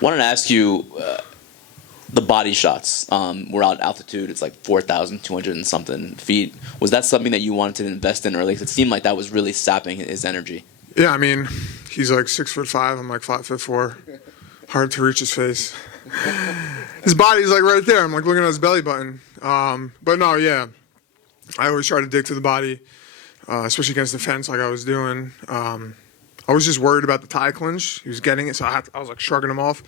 Wanted to ask you the body shots. We're out at altitude. It's like 4,200 and something feet. Was that something that you wanted to invest in early? 'Cause it seemed like that was really sapping his energy. Yeah, I mean, he's like 6'5". I'm like 5'4". Hard to reach his face. His body's like right there. I'm like looking at his belly button. But no, yeah, I always try to dig to the body, especially against the fence like I was doing. I was just worried about the tie clinch. He was getting it, so I was like shrugging him off.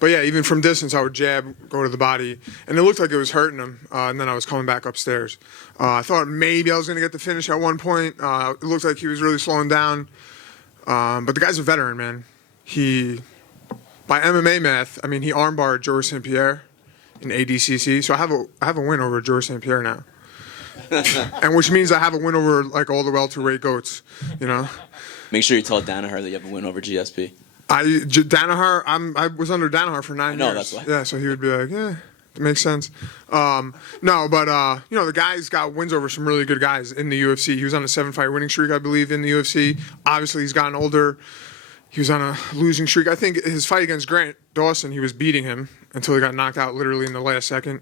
But yeah, even from distance, I would jab, go to the body, and it looked like it was hurting him. And then I was coming back upstairs. I thought maybe I was going to get the finish at one point. It looked like he was really slowing down. But the guy's a veteran, man. By MMA math, I mean, he armbarred Georges St. Pierre in ADCC. So I have a win over Georges St. Pierre now. And which means I have a win over like all the welterweight goats, you know. Make sure you tell Danaher that you have a win over GSP. Danaher, I was under Danaher for 9 years. No, that's why. Yeah, so he would be like, yeah, it makes sense. No, but you know, the guy's got wins over some really good guys in the UFC. He was on a 7-fight winning streak, I believe, in the UFC. Obviously, he's gotten older. He was on a losing streak. I think his fight against Grant Dawson, he was beating him until he got knocked out literally in the last second.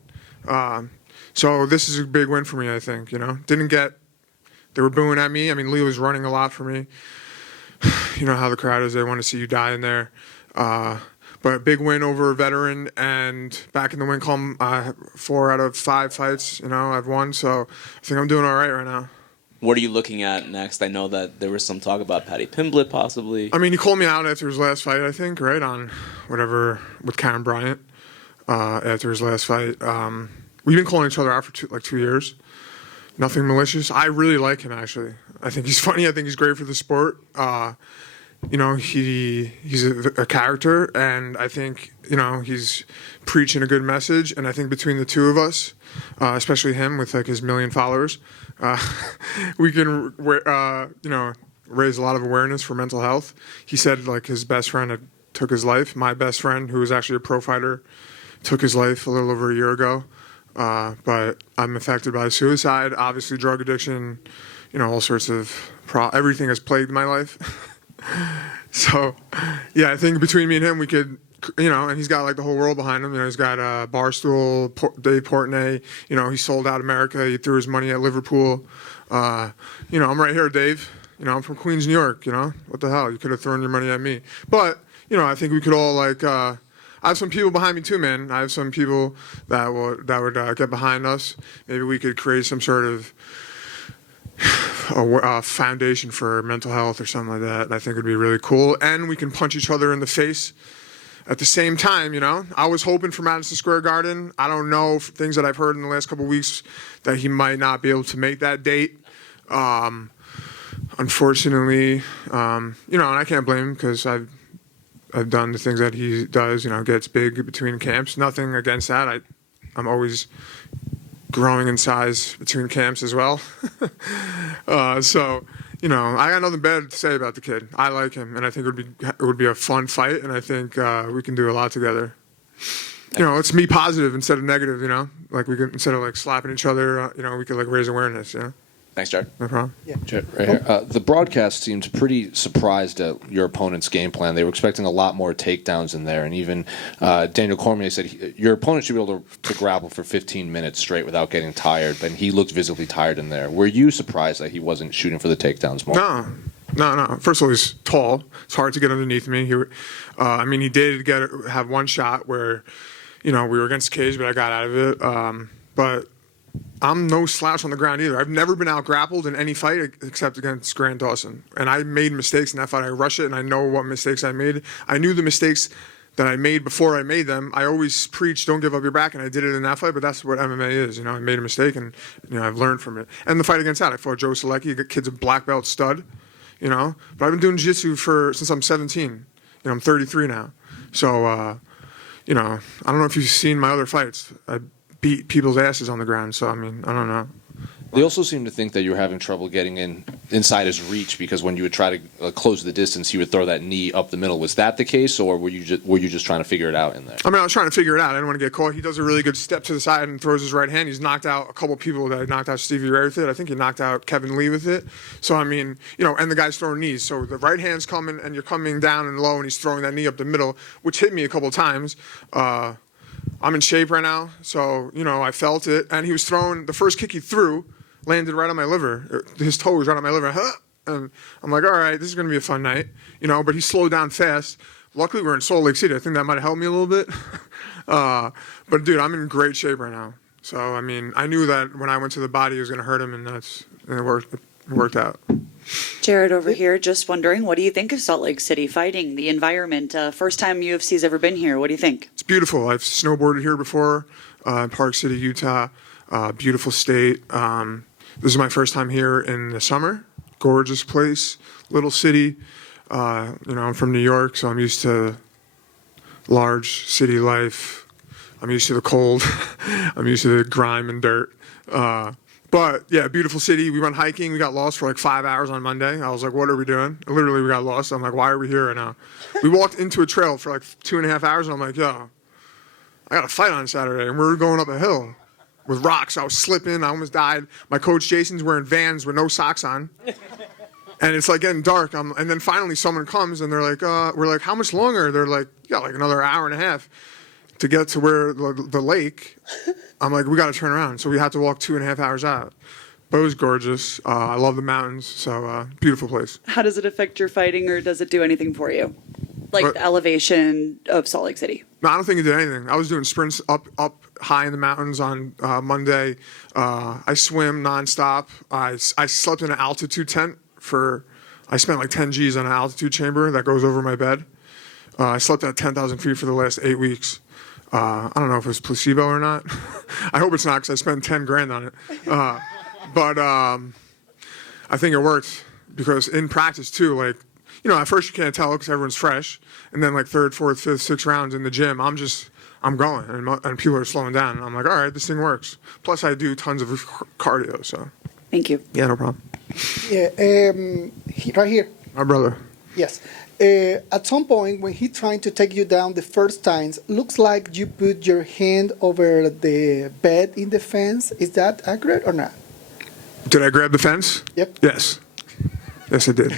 So this is a big win for me, I think. You know, they were booing at me. I mean, Lee was running a lot for me. You know how the crowd is. They want to see you die in there. But a big win over a veteran, and back in the win column, 4 out of 5 fights, you know, I've won. So I think I'm doing all right now. What are you looking at next? I know that there was some talk about Paddy Pimblett possibly. I mean, he called me out after his last fight, I think, right? On whatever, with Karen Bryant, after his last fight. We've been calling each other out for 2 years. Nothing malicious. I really like him, actually. I think he's funny. I think he's great for the sport. You know, he's a character, and I think, you know, he's preaching a good message. And I think between the two of us, especially him with like his 1 million followers, we can, you know, raise a lot of awareness for mental health. He said like his best friend had took his life. My best friend, who was actually a pro fighter, took his life a little over a year ago. But I'm affected by suicide, obviously drug addiction, you know, all sorts of everything has plagued my life. So, yeah, I think between me and him, we could, you know, and he's got like the whole world behind him. You know, he's got Barstool, Dave Portnoy. You know, he sold out America. He threw his money at Liverpool. You know, I'm right here, Dave. You know, I'm from Queens, New York. You know, what the hell? You could have thrown your money at me. But, you know, I think we could all like. I have some people behind me too, man. I have some people that would get behind us. Maybe we could create some sort of a foundation for mental health or something like that. I think would be really cool. And we can punch each other in the face at the same time, you know. I was hoping for Madison Square Garden. I don't know, things that I've heard in the last couple of weeks, that he might not be able to make that date. Unfortunately, you know, and I can't blame him because I've done the things that he does, you know, gets big between camps. Nothing against that. I'm always growing in size between camps as well. So, you know, I got nothing bad to say about the kid. I like him, and I think it would be a fun fight, and I think we can do a lot together. You know, let's be positive instead of negative, you know? Like, we can, instead of, like, slapping each other, you know, we could, like, raise awareness, you know? Thanks, Jared. No problem. Yeah, Jared, right here. The broadcast seemed pretty surprised at your opponent's game plan. They were expecting a lot more takedowns in there, and even Daniel Cormier said your opponent should be able to grapple for 15 minutes straight without getting tired, and he looked visibly tired in there. Were you surprised that he wasn't shooting for the takedowns more? No. First of all, he's tall. It's hard to get underneath me. I mean, he did have one shot where, you know, we were against the cage, but I got out of it. But I'm no slouch on the ground either. I've never been out grappled in any fight except against Grant Dawson. And I made mistakes in that fight. I rush it, and I know what mistakes I made. I knew the mistakes that I made before I made them. I always preach, don't give up your back, and I did it in that fight, but that's what MMA is. You know, I made a mistake, and, you know, I've learned from it. And the fight against that, I fought Joe Selecki. The kid's a black belt stud, you know. But I've been doing jiu-jitsu since I'm 17. You know, I'm 33 now. So, you know, I don't know if you've seen my other fights. I beat people's asses on the ground, so I mean, I don't know. They also seem to think that you were having trouble getting inside his reach because when you would try to close the distance, he would throw that knee up the middle. Was that the case, or were you just trying to figure it out in there? I mean, I was trying to figure it out. I didn't want to get caught. He does a really good step to the side and throws his right hand. He's knocked out a couple people that knocked out Stevie Ray with it. I think he knocked out Kevin Lee with it. So, I mean, and the guy's throwing knees. So the right hand's coming, and you're coming down and low, and he's throwing that knee up the middle, which hit me a couple times. I'm in shape right now, so, I felt it. And he was throwing, the first kick he threw landed right on my liver. His toe was right on my liver. And I'm like, all right, this is going to be a fun night. But he slowed down fast. Luckily, we're in Salt Lake City. I think that might have helped me a little bit. But, dude, I'm in great shape right now. So, I mean, I knew that when I went to the body, it was going to hurt him, and it worked out. Jared over here, just wondering, what do you think of Salt Lake City fighting, the environment? First time UFC's ever been here. What do you think? It's beautiful. I've snowboarded here before, in Park City, Utah. Beautiful state. This is my first time here in the summer. Gorgeous place, little city. I'm from New York, so I'm used to large city life. I'm used to the cold. I'm used to the grime and dirt. But, yeah, beautiful city. We went hiking. We got lost for like 5 hours on Monday. I was like, what are we doing? Literally, we got lost. I'm like, why are we here right now? We walked into a trail for like 2.5 hours, and I'm like, yo, I got a fight on Saturday. And we were going up a hill with rocks. I was slipping. I almost died. My coach, Jason's wearing Vans with no socks on. And it's like getting dark. And then finally someone comes, and they're like, we're like, how much longer? They're like, you got like another hour and a half to get to where the lake. I'm like, we got to turn around. So we had to walk 2.5 hours out. But it was gorgeous. I love the mountains. So beautiful place. How does it affect your fighting, or does it do anything for you? Like the elevation of Salt Lake City? No, I don't think it did anything. I was doing sprints up high in the mountains on Monday. I swim nonstop. I slept in an altitude tent I spent like 10 G's on an altitude chamber that goes over my bed. I slept at 10,000 feet for the last 8 weeks. I don't know if it was placebo or not. I hope it's not, because I spent 10 grand on it. But I think it worked, because in practice too, like, at first you can't tell because everyone's fresh. And then like 3rd, 4th, 5th, 6th rounds in the gym, I'm going, and people are slowing down. And I'm like, all right, this thing works. Plus I do tons of cardio, so. Thank you. Yeah, no problem. Yeah, right here. My brother. Yes. At some point, when he trying to take you down the first times, looks like you put your hand over the bed in the fence. Is that accurate or not? Did I grab the fence? Yep. Yes. Yes, I did.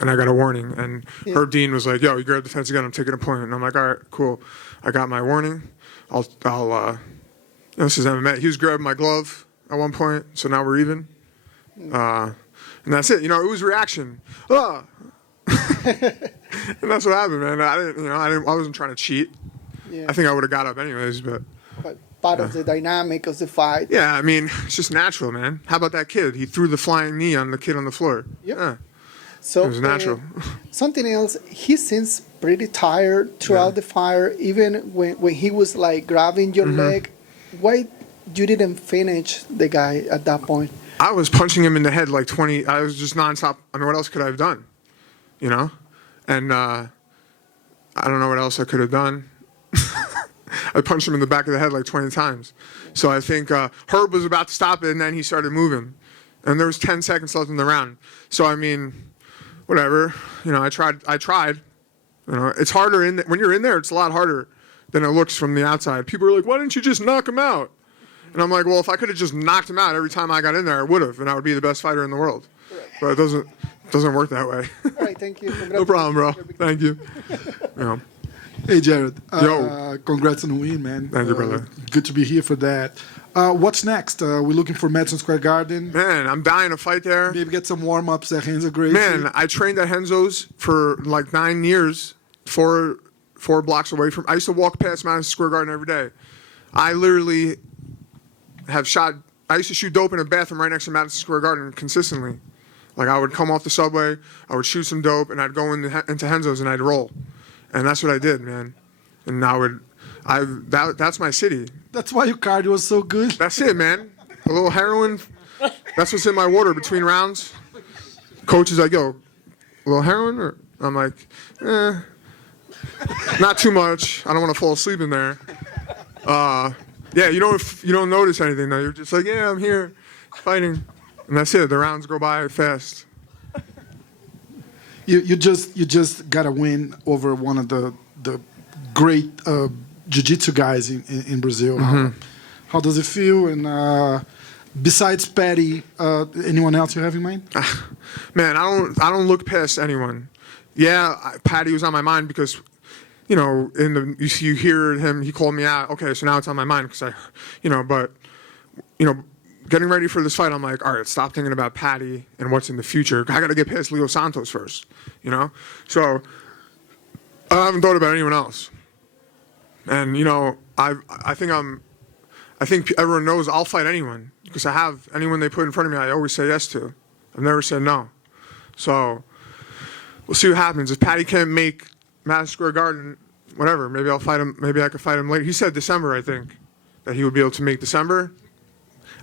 And I got a warning. And Herb Dean was like, yo, you grabbed the fence again, I'm taking a point. And I'm like, all right, cool. I got my warning. This is MMA. He was grabbing my glove at one point, so now we're even. And that's it. It was reaction. And that's what happened, man. I wasn't trying to cheat. Yeah. I think I would have got up anyways, but part of the dynamic of the fight. yeah, I mean, it's just natural, man. How about that kid? He threw the flying knee on the kid on the floor. Yep. Yeah. So It was natural. Something else, he seems pretty tired throughout the fight, even when he was like grabbing your leg. Why you didn't finish the guy at that point? I was punching him in the head like 20. I was just nonstop. I mean, what else could I have done? And I don't know what else I could have done. I punched him in the back of the head like 20 times. So I think Herb was about to stop it, and then he started moving. And there was 10 seconds left in the round. So, I mean, whatever. I tried. It's harder when you're in there, it's a lot harder than it looks from the outside. People are like, why didn't you just knock him out? And I'm like, well, if I could have just knocked him out every time I got in there, I would have, and I would be the best fighter in the world. Correct. But it doesn't work that way. All right, thank you. No problem, bro. Thank you. Hey, Jared. Yo. Congrats on the win, man. Thank you, brother. Good to be here for that. What's next? We're looking for Madison Square Garden. Man, I'm dying to fight there. Maybe get some warm-ups at Renzo Gracie. Man, I trained at Henzo's for like 9 years, four blocks away from. I used to walk past Madison Square Garden every day. I literally have shot. I used to shoot dope in a bathroom right next to Madison Square Garden consistently. Like, I would come off the subway, I would shoot some dope, and I'd go into Henzo's and I'd roll. And that's what I did, man. And that's my city. That's why your cardio was so good. That's it, man. A little heroin. That's what's in my water between rounds. Coach is like, yo, a little heroin? Or I'm like, not too much. I don't want to fall asleep in there. Yeah, you don't notice anything though. You're just like, yeah, I'm here. fighting, and that's it. The rounds go by fast. You just got a win over one of the great jiu-jitsu guys in Brazil. How does it feel? And besides Paddy, anyone else you have in mind? Man, I don't look past anyone. Yeah, Paddy was on my mind because, you know, you hear him. He called me out. Okay, so now it's on my mind because but, getting ready for this fight, I'm like, all right, stop thinking about Paddy and what's in the future. I got to get past Leo Santos first, So I haven't thought about anyone else. And I think everyone knows I'll fight anyone because I have anyone they put in front of me. I always say yes to. I've never said no. So we'll see what happens. If Paddy can't make Madison Square Garden, whatever. Maybe I'll fight him. Maybe I could fight him later. He said December, I think, that he would be able to make December.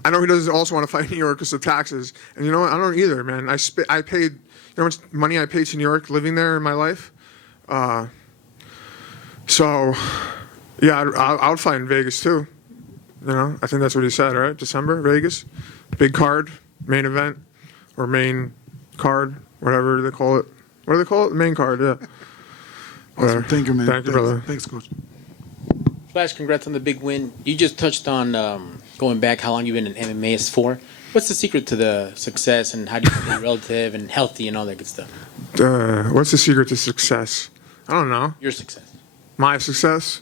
I know he doesn't also want to fight New York because of taxes. And you know what? I don't either, man. I paid, how much money I paid to New York living there in my life? So, yeah, I would fight in Vegas too. I think that's what he said, right? December, Vegas, big card, main event, or main card, whatever they call it. What do they call it? Main card, yeah. Awesome. Thank you, man. Thank you, brother. Thanks, Coach. Flash, congrats on the big win. You just touched on going back, how long you've been in MMA for. What's the secret to the success, and how do you stay relative and healthy and all that good stuff? What's the secret to success? I don't know. Your success. My success?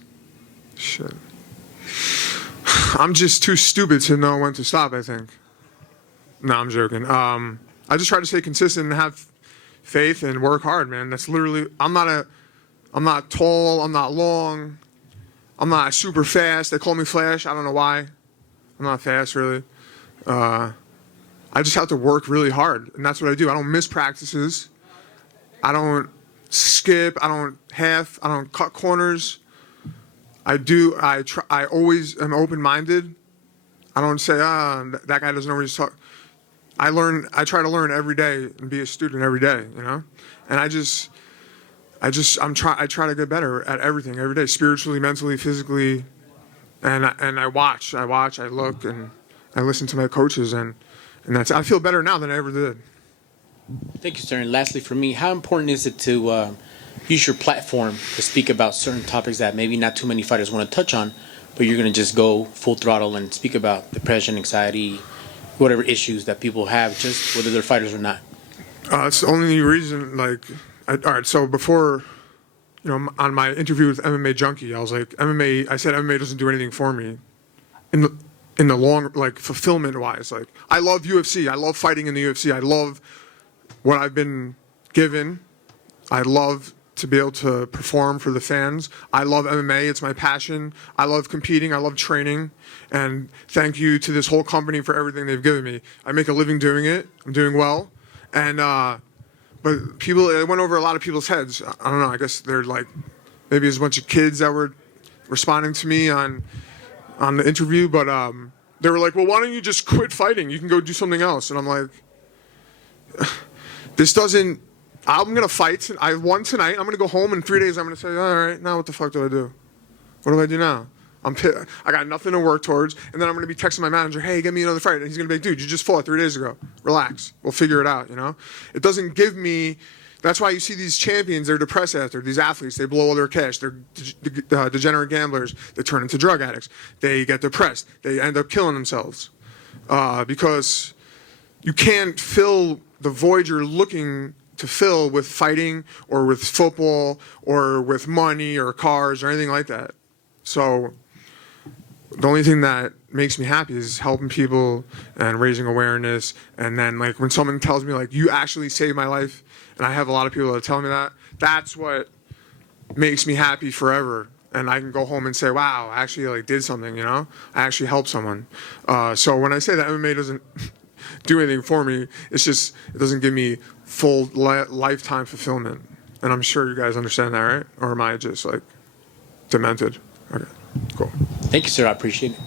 Shit. I'm just too stupid to know when to stop, I think. No, I'm joking. I just try to stay consistent and have faith and work hard, man. That's literally, I'm not tall, I'm not long, I'm not super fast. They call me Flash, I don't know why. I'm not fast, really. I just have to work really hard, and that's what I do. I don't miss practices. I don't skip, I don't cut corners. I always am open-minded. I don't say, that guy doesn't know what he's talking. I try to learn every day and be a student every day, And I try to get better at everything every day, spiritually, mentally, physically, and I watch, I look, and I listen to my coaches, and I feel better now than I ever did. Thank you, sir. And lastly, for me, how important is it to use your platform to speak about certain topics that maybe not too many fighters want to touch on, but you're going to just go full throttle and speak about depression, anxiety, whatever issues that people have, just whether they're fighters or not? It's the only reason, all right, so before, on my interview with MMA Junkie, I was like, I said MMA doesn't do anything for me in the long, fulfillment-wise. I love UFC. I love fighting in the UFC. I love what I've been given. I love to be able to perform for the fans. I love MMA. It's my passion. I love competing. I love training. And thank you to this whole company for everything they've given me. I make a living doing it. I'm doing well. And but it went over a lot of people's heads. I don't know. I guess they're maybe there's a bunch of kids that were responding to me on the interview. But they were like, well, why don't you just quit fighting? You can go do something else. And I'm like, this doesn't. I'm going to fight. I won tonight. I'm going to go home in 3 days. I'm going to say, all right, now what the fuck do I do? What do I do now? I got nothing to work towards. And then I'm going to be texting my manager, hey, get me another fight. And he's going to be like, dude, you just fought 3 days ago. Relax. We'll figure it out, It doesn't give me. That's why you see these champions, they're depressed after. These athletes, they blow all their cash. They're degenerate gamblers. They turn into drug addicts. They get depressed. They end up killing themselves. Because you can't fill the void you're looking to fill with fighting or with football or with money or cars or anything like that. So the only thing that makes me happy is helping people and raising awareness. And then when someone tells me you actually saved my life, and I have a lot of people that tell me that, that's what makes me happy forever. And I can go home and say, wow, I actually did something, I actually helped someone. So when I say that MMA doesn't do anything for me, it's just, it doesn't give me full lifetime fulfillment. And I'm sure you guys understand that, right? Or am I just demented? Okay, cool. Thank you, sir. I appreciate it.